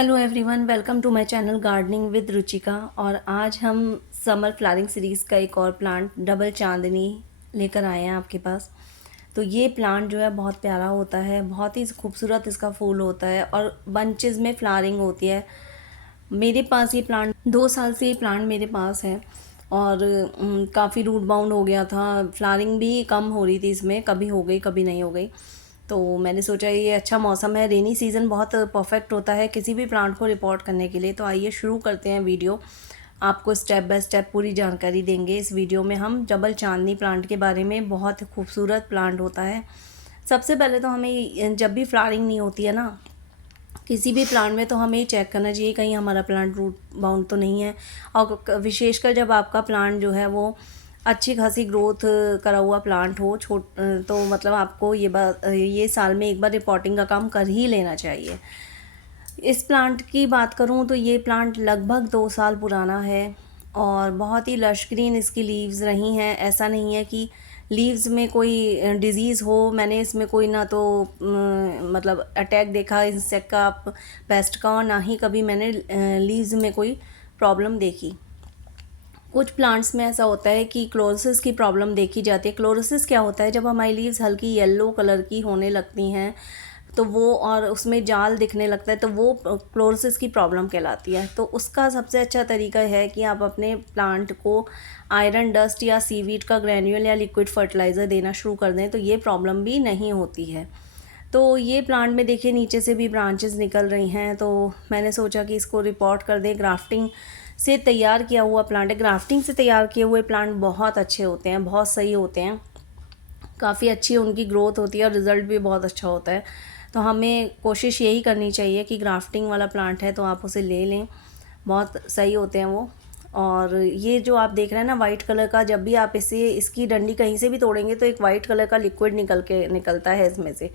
Hello everyone, welcome to my channel gardening with Ruchika. और आज हम समर फ्लावरिंग सीरीज़ का एक और प्लांट डबल चांदनी लेकर आए हैं आपके पास। तो ये प्लांट जो है बहुत प्यारा होता है, बहुत ही खूबसूरत इसका फूल होता है और बंचेस में फ्लावरिंग होती है। मेरे पास ये प्लांट 2 साल से ये प्लांट मेरे पास है और काफ़ी रूट बाउंड हो गया था। फ्लावरिंग भी कम हो रही थी इसमें, कभी हो गई कभी नहीं हो गई। तो मैंने सोचा ये अच्छा मौसम है, रेनी सीज़न बहुत परफेक्ट होता है किसी भी प्लांट को रिपोर्ट करने के लिए। तो आइए शुरू करते हैं वीडियो। आपको स्टेप बाय स्टेप पूरी जानकारी देंगे इस वीडियो में हम डबल चांदनी प्लांट के बारे में। बहुत खूबसूरत प्लांट होता है। सबसे पहले तो हमें जब भी फ्लावरिंग नहीं होती है ना किसी भी प्लांट में, तो हमें ये चेक करना चाहिए कहीं हमारा प्लांट रूट बाउंड तो नहीं है। और विशेषकर जब आपका प्लांट जो है वो अच्छी खासी ग्रोथ करा हुआ प्लांट हो, तो मतलब आपको ये साल में एक बार रिपोर्टिंग का काम कर ही लेना चाहिए। इस प्लांट की बात करूं तो ये प्लांट लगभग 2 साल पुराना है और बहुत ही लश ग्रीन इसकी लीव्स रही हैं। ऐसा नहीं है कि लीव्स में कोई डिज़ीज़ हो। मैंने इसमें कोई ना तो मतलब अटैक देखा इंसेक्ट का, पेस्ट का, और ना ही कभी मैंने लीव्स में कोई प्रॉब्लम देखी। कुछ प्लांट्स में ऐसा होता है कि क्लोरोसिस की प्रॉब्लम देखी जाती है। क्लोरोसिस क्या होता है? जब हमारी लीव्स हल्की येलो कलर की होने लगती हैं तो वो, और उसमें जाल दिखने लगता है, तो वो क्लोरोसिस की प्रॉब्लम कहलाती है। तो उसका सबसे अच्छा तरीका है कि आप अपने प्लांट को आयरन डस्ट या सीवीड का ग्रैन्यूल या लिक्विड फर्टिलाइज़र देना शुरू कर दें तो ये प्रॉब्लम भी नहीं होती है। तो ये प्लांट में देखिए नीचे से भी ब्रांचेस निकल रही हैं, तो मैंने सोचा कि इसको रिपोर्ट कर दें। ग्राफ्टिंग से तैयार किया हुआ प्लांट है। ग्राफ्टिंग से तैयार किए हुए प्लांट बहुत अच्छे होते हैं, बहुत सही होते हैं, काफ़ी अच्छी उनकी ग्रोथ होती है और रिज़ल्ट भी बहुत अच्छा होता है। तो हमें कोशिश यही करनी चाहिए कि ग्राफ्टिंग वाला प्लांट है तो आप उसे ले लें, बहुत सही होते हैं वो। और ये जो आप देख रहे हैं ना वाइट कलर का, जब भी आप इसकी डंडी कहीं से भी तोड़ेंगे तो एक वाइट कलर का लिक्विड निकलता है इसमें से।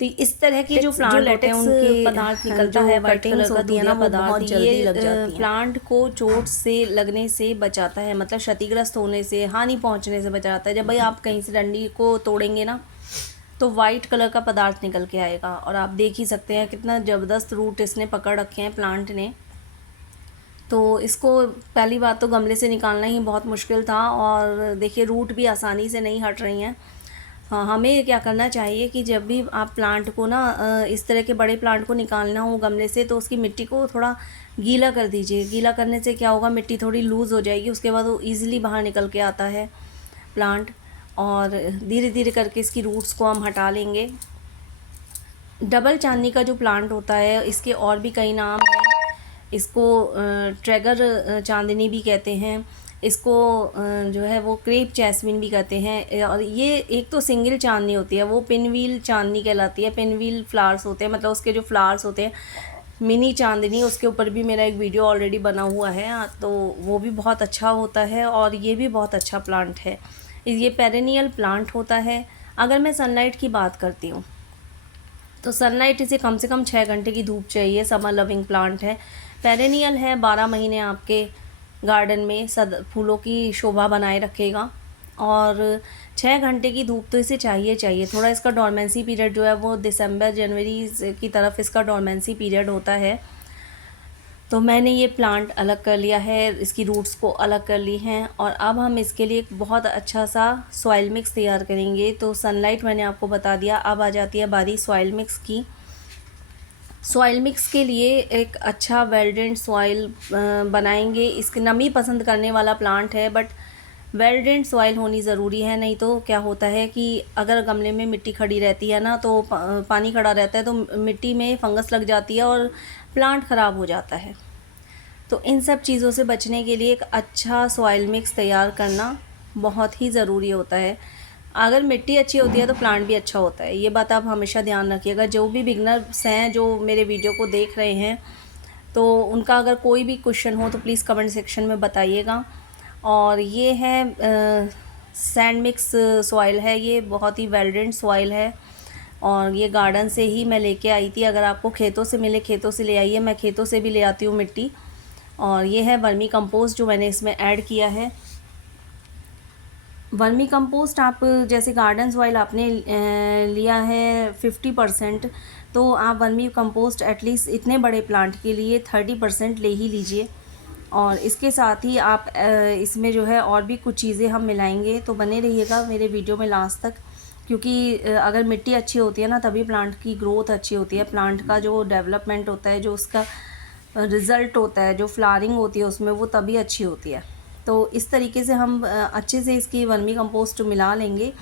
तो इस तरह की जो प्लांट होते हैं उनके पदार्थ निकलता है वाइट कलर का, तो वो बहुत जल्दी लग जाती है। प्लांट को चोट से लगने से बचाता है, मतलब क्षतिग्रस्त होने से, हानि पहुंचने से बचाता है। जब भाई आप कहीं से डंडी को तोड़ेंगे ना तो वाइट कलर का पदार्थ निकल के आएगा। और आप देख ही सकते हैं कितना ज़बरदस्त रूट इसने पकड़ रखे हैं प्लांट ने। तो इसको पहली बात तो गमले से निकालना ही बहुत मुश्किल था, और देखिए रूट भी आसानी से नहीं हट रही हैं। हाँ, हमें क्या करना चाहिए कि जब भी आप प्लांट को ना इस तरह के बड़े प्लांट को निकालना हो गमले से, तो उसकी मिट्टी को थोड़ा गीला कर दीजिए। गीला करने से क्या होगा, मिट्टी थोड़ी लूज़ हो जाएगी, उसके बाद वो ईज़िली बाहर निकल के आता है प्लांट। और धीरे धीरे करके इसकी रूट्स को हम हटा लेंगे। डबल चांदनी का जो प्लांट होता है इसके और भी कई नाम हैं। इसको ट्रैगर चांदनी भी कहते हैं, इसको जो है वो क्रेप जैस्मिन भी कहते हैं। और ये एक तो सिंगल चांदनी होती है, वो पिनव्हील चांदनी कहलाती है। पिनव्हील फ्लावर्स होते हैं, मतलब उसके जो फ्लावर्स होते हैं मिनी चांदनी, उसके ऊपर भी मेरा एक वीडियो ऑलरेडी बना हुआ है, तो वो भी बहुत अच्छा होता है और ये भी बहुत अच्छा प्लांट है। ये पेरेनियल प्लांट होता है। अगर मैं सनलाइट की बात करती हूँ तो सनलाइट इसे कम से कम 6 घंटे की धूप चाहिए। समर लविंग प्लांट है, पेरेनियल है, 12 महीने आपके गार्डन में फूलों की शोभा बनाए रखेगा। और 6 घंटे की धूप तो इसे चाहिए। थोड़ा इसका डॉर्मेंसी पीरियड जो है वो दिसंबर जनवरी की तरफ इसका डॉर्मेंसी पीरियड होता है। तो मैंने ये प्लांट अलग कर लिया है, इसकी रूट्स को अलग कर ली हैं, और अब हम इसके लिए एक बहुत अच्छा सा सॉइल मिक्स तैयार करेंगे। तो सनलाइट मैंने आपको बता दिया, अब आ जाती है बारी सॉइल मिक्स की। सॉइल मिक्स के लिए एक अच्छा वेल ड्रेन्ड सॉइल बनाएंगे। इसकी नमी पसंद करने वाला प्लांट है, बट वेल ड्रेन्ड सॉइल होनी ज़रूरी है। नहीं तो क्या होता है कि अगर गमले में मिट्टी खड़ी रहती है ना, तो पानी खड़ा रहता है तो मिट्टी में फंगस लग जाती है और प्लांट ख़राब हो जाता है। तो इन सब चीज़ों से बचने के लिए एक अच्छा सॉइल मिक्स तैयार करना बहुत ही ज़रूरी होता है। अगर मिट्टी अच्छी होती है तो प्लांट भी अच्छा होता है, ये बात आप हमेशा ध्यान रखिएगा। जो भी बिगनर्स हैं जो मेरे वीडियो को देख रहे हैं, तो उनका अगर कोई भी क्वेश्चन हो तो प्लीज़ कमेंट सेक्शन में बताइएगा। और ये है सैंड मिक्स सॉइल है, ये बहुत ही वेल ड्रेन्ड सॉइल है और ये गार्डन से ही मैं लेके आई थी। अगर आपको खेतों से मिले खेतों से ले आइए, मैं खेतों से भी ले आती हूँ मिट्टी। और ये है वर्मी कंपोस्ट जो मैंने इसमें ऐड किया है। वर्मी कंपोस्ट आप जैसे गार्डन सॉइल आपने लिया है 50%, तो आप वर्मी कंपोस्ट एटलीस्ट इतने बड़े प्लांट के लिए 30% ले ही लीजिए। और इसके साथ ही आप इसमें जो है और भी कुछ चीज़ें हम मिलाएंगे, तो बने रहिएगा मेरे वीडियो में लास्ट तक, क्योंकि अगर मिट्टी अच्छी होती है ना तभी प्लांट की ग्रोथ अच्छी होती है, प्लांट का जो डेवलपमेंट होता है, जो उसका रिज़ल्ट होता है, जो फ्लावरिंग होती है उसमें, वो तभी अच्छी होती है। तो इस तरीके से हम अच्छे से इसकी वर्मी कंपोस्ट मिला लेंगे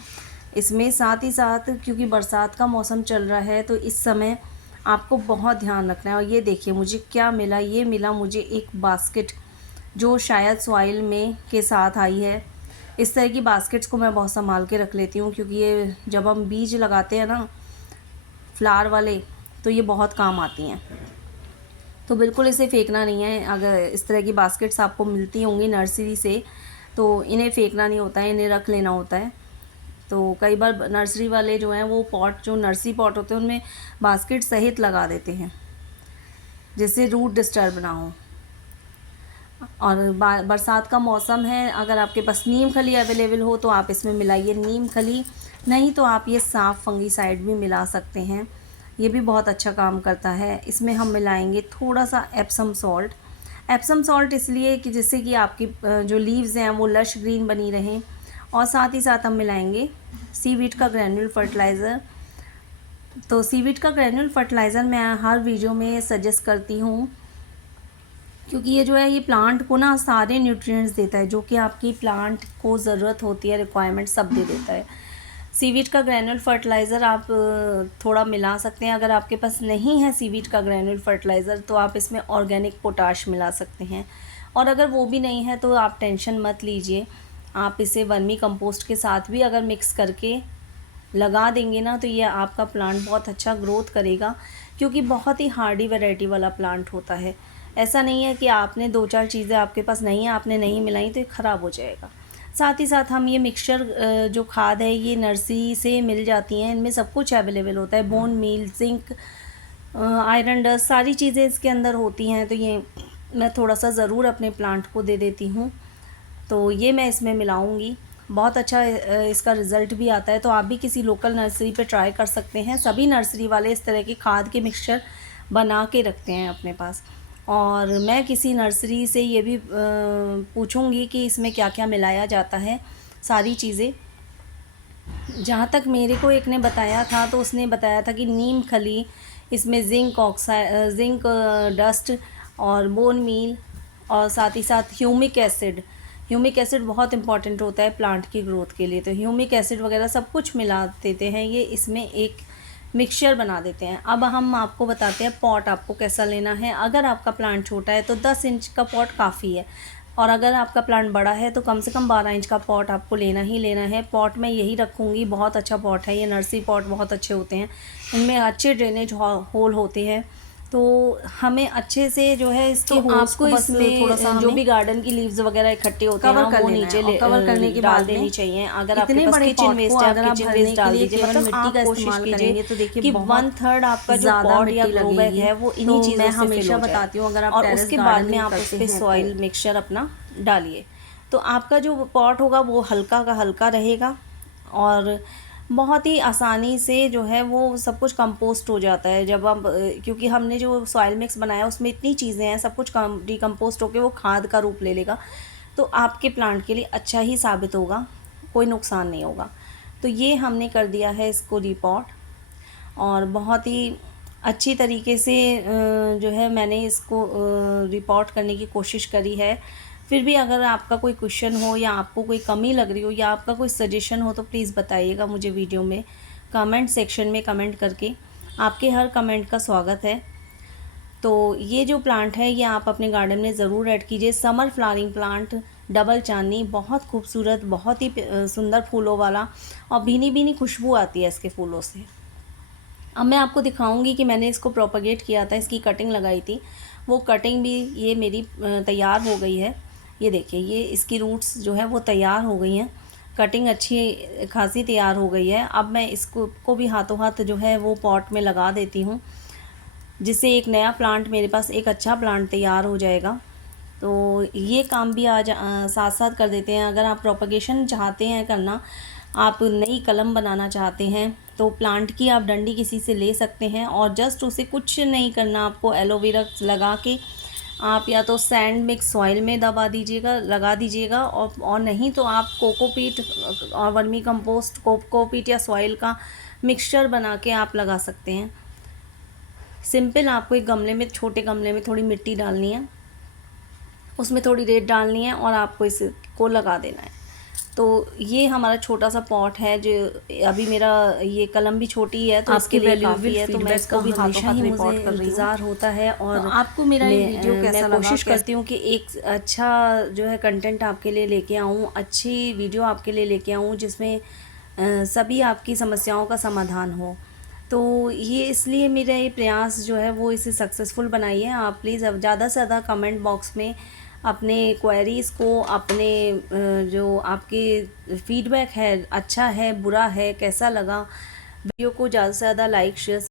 इसमें। साथ ही साथ क्योंकि बरसात का मौसम चल रहा है तो इस समय आपको बहुत ध्यान रखना है। और ये देखिए मुझे क्या मिला, ये मिला मुझे एक बास्केट जो शायद सॉइल में के साथ आई है। इस तरह की बास्केट्स को मैं बहुत संभाल के रख लेती हूँ, क्योंकि ये जब हम बीज लगाते हैं ना फ्लावर वाले, तो ये बहुत काम आती हैं। तो बिल्कुल इसे फेंकना नहीं है। अगर इस तरह की बास्केट्स आपको मिलती होंगी नर्सरी से तो इन्हें फेंकना नहीं होता है, इन्हें रख लेना होता है। तो कई बार नर्सरी वाले जो हैं वो पॉट, जो नर्सरी पॉट होते हैं उनमें बास्केट सहित लगा देते हैं जिससे रूट डिस्टर्ब ना हो। और बरसात का मौसम है, अगर आपके पास नीम खली अवेलेबल हो तो आप इसमें मिलाइए नीम खली, नहीं तो आप ये साफ फंगीसाइड भी मिला सकते हैं, ये भी बहुत अच्छा काम करता है। इसमें हम मिलाएंगे थोड़ा सा एप्सम सॉल्ट। एप्सम सॉल्ट इसलिए कि जिससे कि आपकी जो लीव्स हैं वो लश ग्रीन बनी रहें। और साथ ही साथ हम मिलाएंगे सीवीड का ग्रैन्यूल फर्टिलाइज़र। तो सीवीड का ग्रैन्यूल फर्टिलाइज़र मैं हर वीडियो में सजेस्ट करती हूँ, क्योंकि ये जो है ये प्लांट को ना सारे न्यूट्रिएंट्स देता है जो कि आपकी प्लांट को ज़रूरत होती है, रिक्वायरमेंट सब दे देता है। सीवीड का ग्रैन्यूल फर्टिलाइज़र आप थोड़ा मिला सकते हैं। अगर आपके पास नहीं है सीवीड का ग्रैन्यूल फर्टिलाइज़र तो आप इसमें ऑर्गेनिक पोटाश मिला सकते हैं। और अगर वो भी नहीं है तो आप टेंशन मत लीजिए, आप इसे वर्मी कंपोस्ट के साथ भी अगर मिक्स करके लगा देंगे ना तो ये आपका प्लांट बहुत अच्छा ग्रोथ करेगा, क्योंकि बहुत ही हार्डी वैरायटी वाला प्लांट होता है। ऐसा नहीं है कि आपने 2-4 चीज़ें आपके पास नहीं है, आपने नहीं मिलाई तो ये ख़राब हो जाएगा। साथ ही साथ हम ये मिक्सचर जो खाद है ये नर्सरी से मिल जाती हैं, इनमें सब कुछ अवेलेबल होता है, bone meal, zinc, iron dust, सारी चीज़ें इसके अंदर होती हैं। तो ये मैं थोड़ा सा ज़रूर अपने प्लांट को दे देती हूँ, तो ये मैं इसमें मिलाऊंगी। बहुत अच्छा इसका रिज़ल्ट भी आता है। तो आप भी किसी लोकल नर्सरी पे ट्राई कर सकते हैं। सभी नर्सरी वाले इस तरह की खाद के मिक्सचर बना के रखते हैं अपने पास। और मैं किसी नर्सरी से ये भी पूछूंगी कि इसमें क्या क्या मिलाया जाता है, सारी चीज़ें। जहाँ तक मेरे को एक ने बताया था तो उसने बताया था कि नीम खली, इसमें जिंक डस्ट और बोन मील, और साथ ही साथ ह्यूमिक एसिड बहुत इंपॉर्टेंट होता है प्लांट की ग्रोथ के लिए। तो ह्यूमिक एसिड वगैरह सब कुछ मिला देते हैं, ये इसमें एक मिक्सचर बना देते हैं। अब हम आपको बताते हैं पॉट आपको कैसा लेना है। अगर आपका प्लांट छोटा है तो 10 इंच का पॉट काफ़ी है, और अगर आपका प्लांट बड़ा है तो कम से कम 12 इंच का पॉट आपको लेना ही लेना है। पॉट मैं यही रखूँगी, बहुत अच्छा पॉट है ये, नर्सरी पॉट बहुत अच्छे होते हैं, इनमें अच्छे ड्रेनेज होल होते हैं। तो हमें अच्छे से जो है इसके तो होल्स को आपको इसमें थोड़ा सा जो भी गार्डन की लीव्स वगैरह इकट्ठे होते हैं कवर कर वो लेना नीचे है, और कवर करने के डाल बाद देनी में चाहिए। अगर आपके इतने पास बड़े किचन पॉट वेस्ट को है अगर आप आप किचन भरने वेस्ट के डाल लिए दीजिए, केवल मतलब मिट्टी आप का कोशिश इस्तेमाल कीजिए करेंगे तो देखिए कि बहुत 1/3 आपका जो ज़्यादा पॉट या मिट्टी ग्रो बैग लगेगी। है वो इन्हीं तो चीज़ों मैं से हमेशा fill हो जाए। बताती हूँ, अगर आप और टेरेस उसके बाद में गार्डनिंग आप उस करते पर हैं सॉइल मिक्सचर अपना डालिए, तो आपका जो पॉट होगा वो हल्का का हल्का रहेगा, और बहुत ही आसानी से जो है वो सब कुछ कंपोस्ट हो जाता है। जब आप क्योंकि हमने जो सॉइल मिक्स बनाया उसमें इतनी चीज़ें हैं, सब कुछ डिकम्पोस्ट होकर वो खाद का रूप ले लेगा, तो आपके प्लांट के लिए अच्छा ही साबित होगा, कोई नुकसान नहीं होगा। तो ये हमने कर दिया है इसको रिपॉट, और बहुत ही अच्छी तरीके से जो है मैंने इसको रिपोर्ट करने की कोशिश करी है। फिर भी अगर आपका कोई क्वेश्चन हो या आपको कोई कमी लग रही हो या आपका कोई सजेशन हो तो प्लीज़ बताइएगा मुझे वीडियो में, कमेंट सेक्शन में कमेंट करके। आपके हर कमेंट का स्वागत है। तो ये जो प्लांट है ये आप अपने गार्डन में ज़रूर ऐड कीजिए। समर फ्लावरिंग प्लांट, डबल चांदनी, बहुत खूबसूरत, बहुत ही सुंदर फूलों वाला, और भीनी भीनी खुशबू आती है इसके फूलों से। अब मैं आपको दिखाऊंगी कि मैंने इसको प्रोपगेट किया था, इसकी कटिंग लगाई थी, वो कटिंग भी ये मेरी तैयार हो गई है। ये देखिए, ये इसकी रूट्स जो है वो तैयार हो गई हैं, कटिंग अच्छी खासी तैयार हो गई है। अब मैं इसको भी हाथों हाथ जो है वो पॉट में लगा देती हूँ, जिससे एक नया प्लांट मेरे पास, एक अच्छा प्लांट तैयार हो जाएगा। तो ये काम भी आज साथ साथ कर देते हैं। अगर आप प्रोपगेशन चाहते हैं करना, आप नई कलम बनाना चाहते हैं तो प्लांट की आप डंडी किसी से ले सकते हैं और जस्ट उसे कुछ नहीं करना आपको, एलोवेरा लगा के आप या तो सैंड मिक्स सॉइल में दबा दीजिएगा, लगा दीजिएगा, और नहीं तो आप कोकोपीट और वर्मी कंपोस्ट, कोकोपीट या सॉइल का मिक्सचर बना के आप लगा सकते हैं। सिंपल आपको एक गमले में, छोटे गमले में थोड़ी मिट्टी डालनी है, उसमें थोड़ी रेत डालनी है और आपको इसको लगा देना है। तो ये हमारा छोटा सा पॉट है, जो अभी मेरा ये कलम भी छोटी है तो इसके लिए काफ़ी है, तो मैं इसको भी हाथों हाथ रिपोर्ट कर रही हूँ। इंतज़ार होता है और तो आपको मेरा ये वीडियो कैसा लगा? मैं कोशिश करती हूँ कि एक अच्छा जो है कंटेंट आपके लिए लेके आऊँ, अच्छी वीडियो आपके लिए लेके आऊँ जिसमें सभी आपकी समस्याओं का समाधान हो। तो ये इसलिए मेरा ये प्रयास जो है वो इसे सक्सेसफुल बनाइए। आप प्लीज़ अब ज़्यादा से ज़्यादा कमेंट बॉक्स में अपने क्वेरीज़ को, अपने जो आपके फीडबैक है, अच्छा है, बुरा है, कैसा लगा, वीडियो को ज़्यादा से ज़्यादा लाइक शेयर